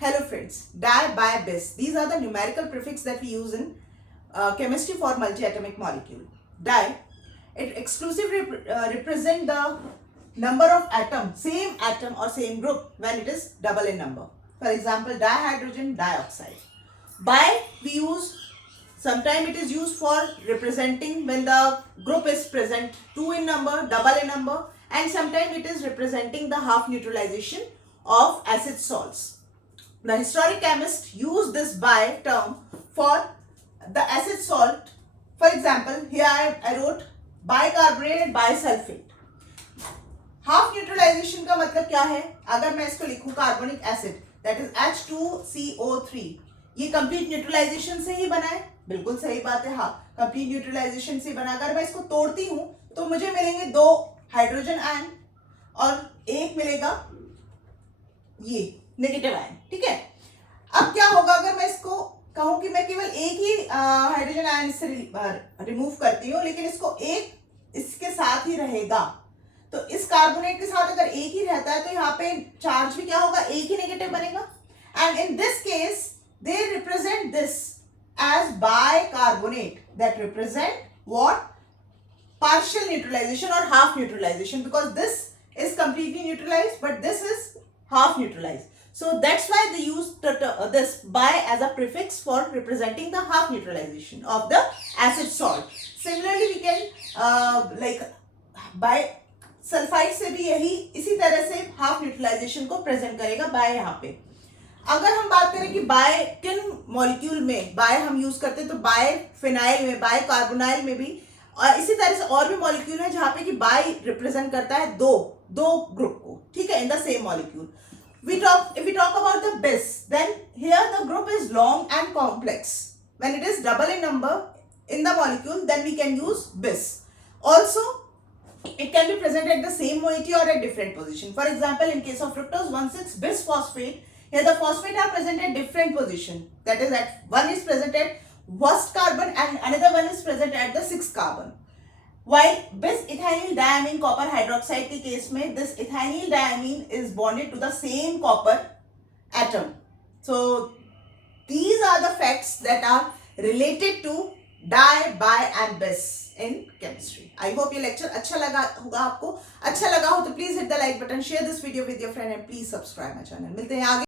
Hello friends, di, bi, bis. These are the numerical prefix that we use in chemistry for multi-atomic molecule. Di, it exclusively represent the number of atom, same atom or same group when it is double in number. For example, dihydrogen dioxide. Bi, we use, sometimes it is used for representing when the group is present 2 in number, double in number, and sometimes it is representing the half neutralization of acid salts. The historic chemists use this bi term for the acid salt. For example, here I wrote bicarbonate and bisulfate. Half neutralization का मतलब क्या है? अगर मैं इसको लिखूं carbonic acid that is H2CO3, ये complete neutralisation से ही बना है. बिल्कुल सही बात है. हाँ, कंप्लीट न्यूट्रलाइजेशन से बना. अगर मैं इसको तोड़ती हूं तो मुझे मिलेंगे 2 हाइड्रोजन आयन और एक मिलेगा ये नेगेटिव आयन. ठीक है. अब क्या होगा अगर मैं इसको कहूं कि मैं केवल एक ही हाइड्रोजन आयन इससे रिमूव करती हूं, लेकिन इसको एक इसके साथ ही रहेगा. तो इस कार्बोनेट के साथ अगर एक ही रहता है तो यहाँ पे चार्ज भी क्या होगा? एक ही नेगेटिव बनेगा. And in this case they represent this as bicarbonate that represent what? partial neutralization or half neutralization, because this is completely neutralized but this is half neutralized. So that's why they use this bi as a prefix for representing the half neutralization of the acid salt. Similarly we can like by sulphide से भी यही इसी तरह से half neutralisation को present करेगा bye. यहाँ पे अगर हम बात करें कि बाय किन मॉलिक्यूल में बाय हम यूज करते हैं, तो बाय फिनाइल में, बाय कार्बोनाइल में भी, और इसी तरह से और भी मॉलिक्यूल है जहां पे कि बाय रिप्रेजेंट करता है दो ग्रुप को. ठीक है, in the same molecule. if we talk about the bis, then here the group is long and complex. When it is double in number in the molecule, then we can use bis. Also it can be present at the same moiety or at different position. For example, in case of fructose 1,6 bisphosphate, here the phosphate are present at different position. That is, that one is present at first carbon and another one is present at the 6th carbon. While bis ethynyl diamine copper hydroxide के case में this ethynyl diamine is bonded to the same copper atom. So these are the facts that are related to di, bi and bis in chemistry. I hope ये lecture अच्छा लगा होगा आपको. अच्छा लगा हो तो please hit the like button, share this video with your friend and please subscribe my channel. मिलते हैं आगे.